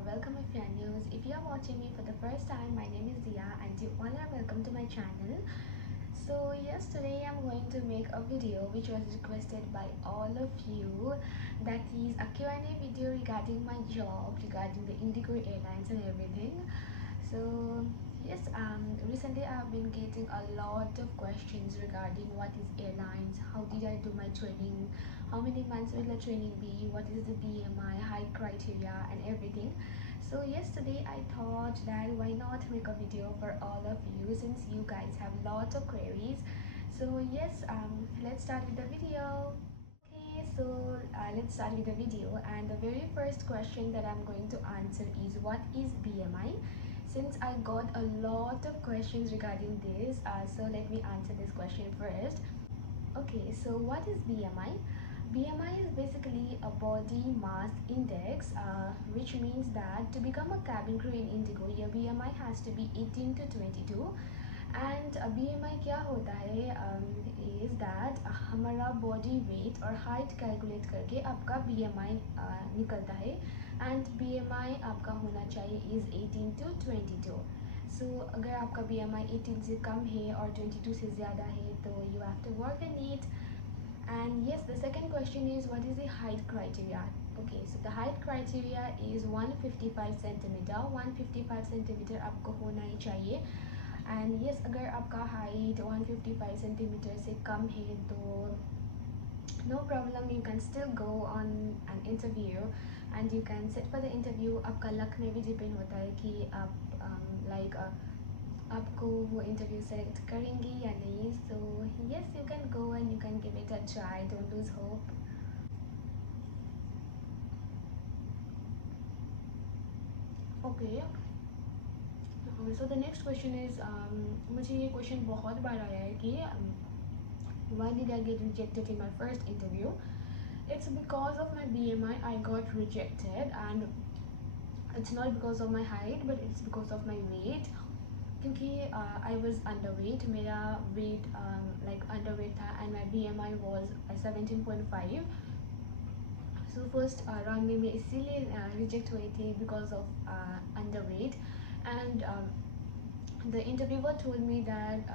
or welcome if you are new. If you are watching me for the first time, my name is Dia and you all are welcome to my channel. So yes, today I'm going to make a video which was requested by all of you. That is a Q&A video regarding my job, regarding the Indigo Airlines and everything. So yes, recently I've been getting a lot of questions regarding what is airlines, how did I do my training, how many months will the training be, what is the BMI, height criteria and everything. So yesterday I thought that why not make a video for all of you since you guys have lots of queries. So yes, let's start with the video. Okay, so let's start with the video, and the very first question that I'm going to answer is what is BMI? Since I got a lot of questions regarding this, so let me answer this question first. Okay, so what is BMI? BMI is basically a body mass index, which means that to become a cabin crew in Indigo, your BMI has to be 18 to 22. And B M I क्या होता है is that हमारा body weight और height calculate करके आपका B M आई निकलता है and B M आई आपका होना चाहिए इज़ 18 टू 22. सो अगर आपका बी एम आई 18 से कम है और 22 से ज़्यादा है तो you have to work in it. And yes, the second question is what is the height criteria? Okay, so the height criteria is 155 centimeter. 155 centimeter आपको होना ही चाहिए. एंड यस, अगर आपका हाइट 155 सेंटीमीटर से कम है तो no problem, you can still go on an interview and you can sit for the interview. आपका लक में भी डिपेंड होता है कि आप आपको वो इंटरव्यू सेलेक्ट करेंगी या नहीं. So yes, you can go and you can give it a try. Don't lose hope. Okay, so the next question is, मुझे ये क्वेश्चन बहुत बार आया है कि why did I get rejected in my first interview? It's because of my BMI I got rejected, and it's not because of my height but it's because of my weight. क्योंकि I was underweight, मेरा weight like underweight था and my BMI was 17.5. So first round में मैं इसीलिए reject हुई थी because of underweight. And the interviewer told me that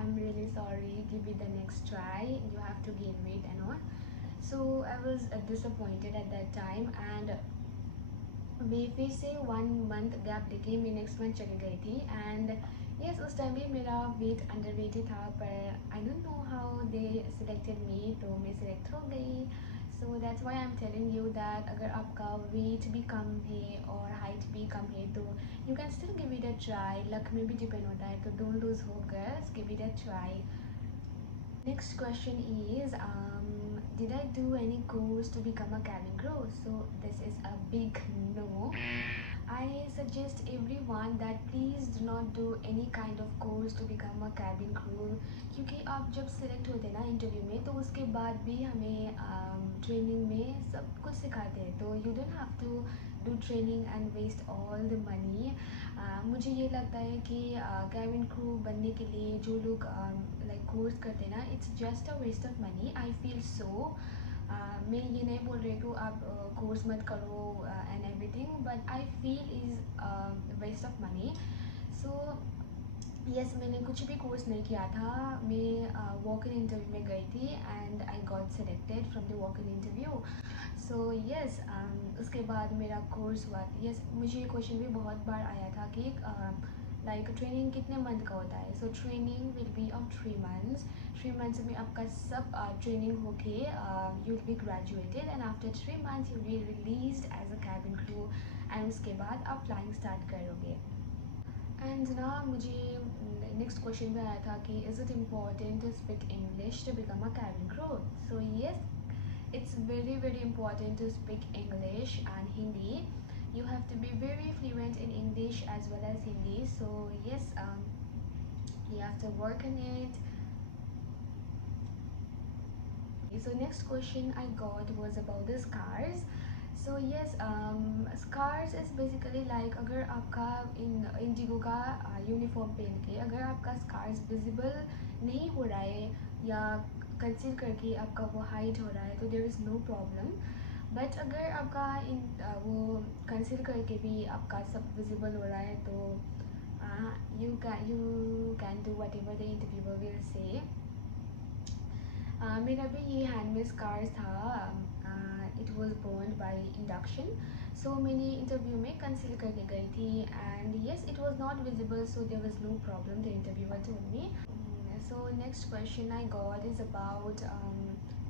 I'm really sorry, give it the next try, you have to gain weight and all. So I was disappointed at that time, and मैं फिर से 1 month gap लेके मैं next month चली गई थी. And yes, उस टाइम भी मेरा वेट अंडर वेट ही था, पर I don't know how they selected me, तो मैं सिलेक्ट हो गई. So that's why I am telling you that अगर आपका वेट भी कम है और हाइट भी कम है तो you can still give it a try. Luck में भी डिपेंड होता है, तो don't lose hope girls, give it a try. Next question is, did I do any course to become a cabin crew? So this is a big no. I suggest everyone that please do not do any kind of course to become a cabin crew, क्योंकि आप जब select होते हैं ना इंटरव्यू में तो उसके बाद भी हमें ट्रेनिंग में सब कुछ सिखाते हैं. तो you don't have to do training and waste all the money. मुझे ये लगता है कि cabin crew बनने के लिए जो लोग like कोर्स करते हैं ना, it's just a waste of money. I feel so. मैं ये नहीं बोल रही हूँ आप कोर्स मत करो and everything, but I feel is waste of money. So yes, मैंने कुछ भी कोर्स नहीं किया था. मैं वॉक इन इंटरव्यू में गई थी and I got selected from the walk in interview. So yes, उसके बाद मेरा कोर्स हुआ. यस, मुझे ये क्वेश्चन भी बहुत बार आया था कि लाइक ट्रेनिंग कितने मंथ का होता है. So training will be of 3 months. 3 months में आपका सब ट्रेनिंग होके you will be graduated and after 3 months you will be released as a cabin crew and उसके बाद आप फ्लाइंग स्टार्ट करोगे. एंड ना मुझे नेक्स्ट क्वेश्चन भी आया था कि is it important to speak English to become a cabin crew? So yes, it's very very important to speak English and Hindi. You have to be very fluent in English as well as Hindi. So yes, you have to work on it. So next question I got was about the scars. So yes, scars is basically like अगर आपका इंडिगो का यूनिफॉर्म पहन के अगर आपका scars visible नहीं हो रहा है या कंसील करके आपका वो हाइड हो रहा है तो there is no problem. But अगर आपका वो कंसिडर करके भी आपका सब विजिबल हो रहा है तो you can do whatever the interviewer will say. मेरा भी ये हैंड में स्कार था. It was born by induction. So मैंने इंटरव्यू में कंसील करके गई थी and yes it was not visible so there was no problem. The interviewer told me. So next question I got is about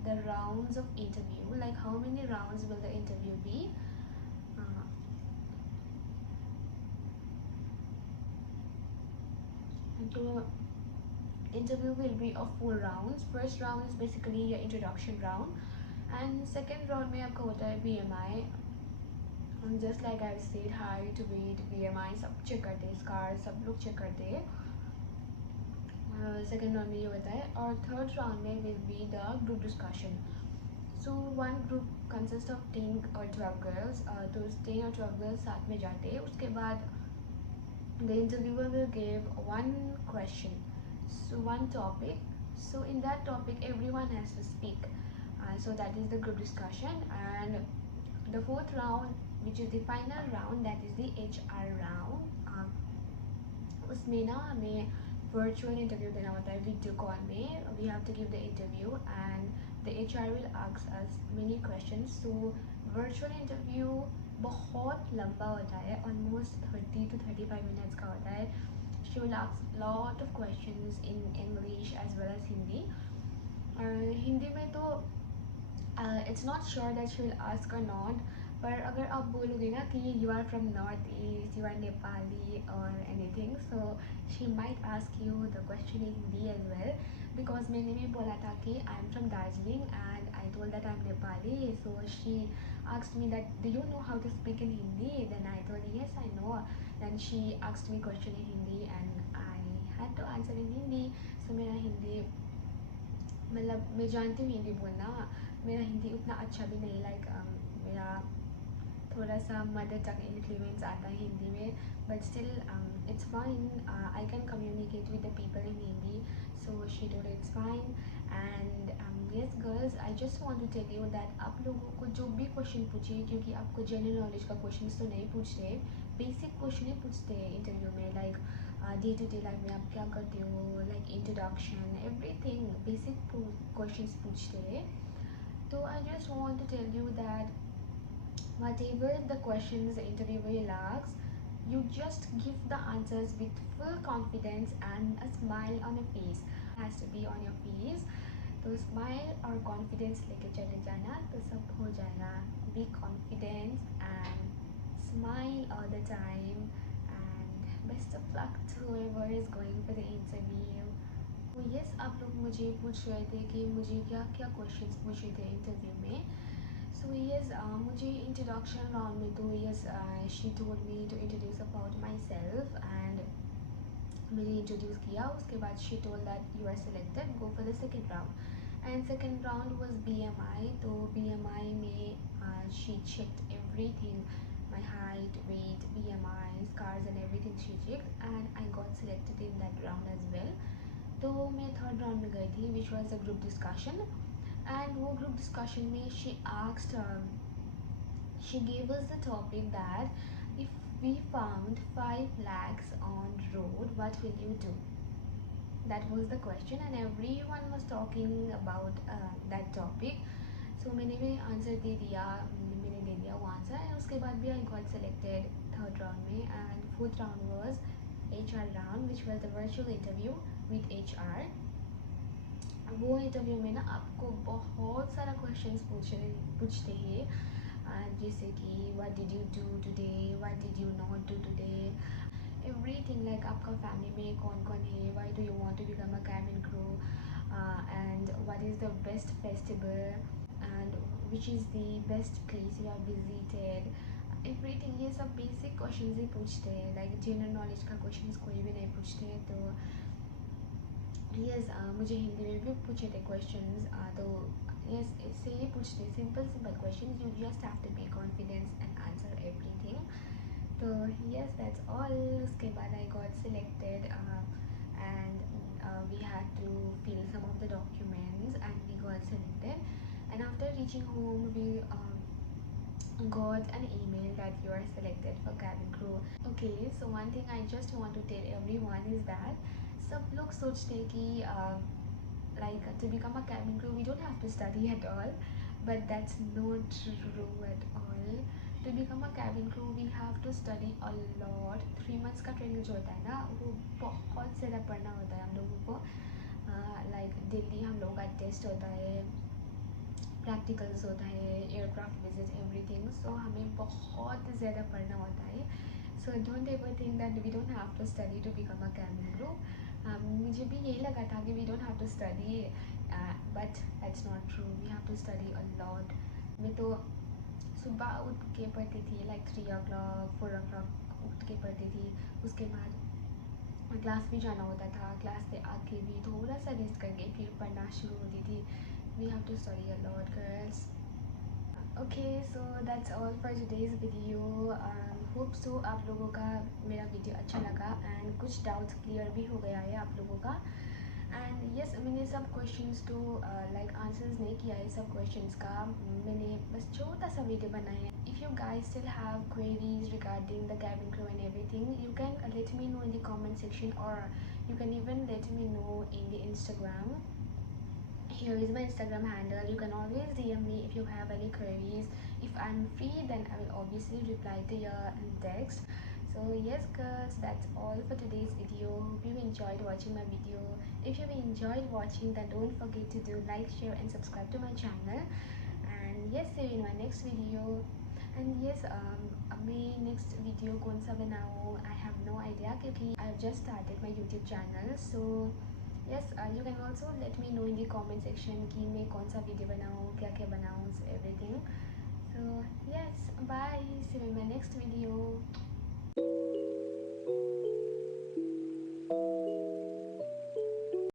the rounds of interview. Like how many rounds will the interview be? Uh, so interview will be of 4 rounds. First round is basically your introduction round, and second round में आपका होता है BMI. Just like I said, height, weight, BMI सब चेक करते हैं, स्कार सब लोग चेक करते हैं. सेकेंड राउंड में ये होता है और थर्ड राउंड में will be the group discussion. So one group consist of 10 और 12 गर्ल्स. तो 10 और 12 गर्ल्स साथ में जाते हैं. उसके बाद the interviewer will give one question, so one topic. So in that topic everyone has to speak. So that is the group discussion. And the fourth round, which is the final round, that is the HR round. उसमें ना हमें virtual interview देना होता है video call में. We have to give the interview and the HR will ask us many questions. So virtual interview बहुत लंबा होता है, almost 30 to 35 minutes का होता है. She will ask lot of questions in English as well as Hindi. Hindi में तो it's not sure that she will ask or not. पर अगर आप बोलोगे ना कि you are from north east, you are Nepali or anything, so she might ask you the question in Hindi as well. Because मैंने भी बोला था कि I am from Darjeeling and I told that I am Nepali. So she asked me that do you know how to speak in Hindi? Then I told yes I know. Then she asked me question in Hindi and I had to answer in Hindi. So मेरा हिंदी मतलब मैं जानती हूँ हिंदी बोलना. मेरा हिंदी उतना अच्छा भी नहीं. लाइक मेरा थोड़ा सा मदर टंग इन्फ्लुएंस आता है हिंदी में. But still it's fine. I can communicate with the people in Hindi. So she told it's fine. And yes girls, I just want to tell you that आप लोगों को जो भी क्वेश्चन पूछिए, क्योंकि आपको जनरल नॉलेज का क्वेश्चन तो नहीं पूछते, बेसिक क्वेश्चन ही पूछते हैं इंटरव्यू में. Like day to day life में आप क्या करते हो, like introduction, everything basic questions पूछते हैं. तो I just want to tell you that whatever the questions the interviewer will ask, you just give the answers with full confidence and a smile on your face. It has to be on your face. तो smile और confidence लेके चले जाना तो सब हो जाएगा. Be confident and smile all the time and best of luck to whoever is going for the interview. तो यस, आप लोग मुझे पूछ रहे थे कि मुझे क्या क्या क्वेश्चंस पूछे थे इंटरव्यू में. So yes, मुझे introduction round में तो yes, she told me to introduce about myself and मैंने introduce किया. उसके बाद she told that you are selected, go for the second round. And second round was BMI. तो BMI में she checked everything, my height, weight, BMI, scars and everything she checked and I got selected in that round as well. तो मैं third round में गई थी which was a group discussion. And वो group discussion में she gave us the topic that if we found 5 lakhs on road, what will you do? That was the question and everyone was talking about that topic. So मैंने भी आंसर दे दिया. मैंने दे दिया वो answer and उसके बाद भी I got selected third round में. And fourth round was HR round, which was the virtual interview with HR. वो इंटरव्यू में ना आपको बहुत सारा क्वेश्चंस पूछते हैं. जैसे कि what did you do today, what did you not do today, everything. Like आपका फैमिली में कौन कौन है, why do you want to become a cabin crew, and what is the best festival and which is the best place you have visited, everything. ये सब basic questions ही पूछते हैं. लाइक जनरल नॉलेज का क्वेश्चंस कोई भी नहीं पूछते. तो यस, मुझे हिंदी में भी पूछे थे क्वेश्चंस. तो यस, इससे ही पूछते simple simple questions. You just have to be confidence and answer everything. तो यस, दैट्स ऑल. उसके बाद I got selected and we had to fill some of the documents and we got selected. And after reaching home, we got an email that you are selected for cabin crew. Okay, so one thing I just want to tell everyone is that सब लोग सोचते हैं कि like to become a cabin crew we don't have to study at all, but that's not true at all. To become a cabin crew we have to study a lot. 3 months का ट्रेनिंग जो होता है ना वो बहुत ज़्यादा पढ़ना होता है हम लोगों को. लाइक डेली हम लोगों का टेस्ट होता है, प्रैक्टिकल्स होता है, एयरक्राफ्ट विजिट एवरीथिंग. सो हमें बहुत ज़्यादा पढ़ना होता है. So don't ever think that we don't have to study to become a cabin crew. मुझे भी यही लगा था कि we don't have to study, but that's not true. We have to study a lot. मैं तो सुबह उठ के पढ़ती थी लाइक 3 o'clock 4 o'clock उठ के पढ़ती थी. उसके बाद क्लास भी जाना होता था. क्लास से आके भी थोड़ा सा रेस्ट करके फिर पढ़ना शुरू होती थी. We have to study a lot, girls. Okay, so that's all for today's video. Hope so आप लोगों का मेरा वीडियो अच्छा लगा and कुछ डाउट्स क्लियर भी हो गया है आप लोगों का. एंड यस मैंने सब क्वेश्चंस तो लाइक आंसर्स नहीं किया है सब क्वेश्चंस का. मैंने बस छोटा सा वीडियो बनाया है. If you guys still have queries regarding the cabin crew and everything, you can let me know in the comment section, or you can even let me know in the Instagram. Here is my Instagram handle. You can always DM me if you have any queries. If I'm free then I will obviously reply to your text. So yes girls, that's all for today's video. Hope you enjoyed watching my video. If you enjoyed watching then don't forget to do like, share and subscribe to my channel. And yes, see you in my next video. And yes, मैं next video कौन सा बनाऊँ I have no idea क्योंकि I have just started my YouTube channel. So yes, you can also let me know in the comment section कि मैं कौन सा वीडियो बनाऊँ, क्या क्या बनाऊँ, everything. So yes, bye. See you in my next video.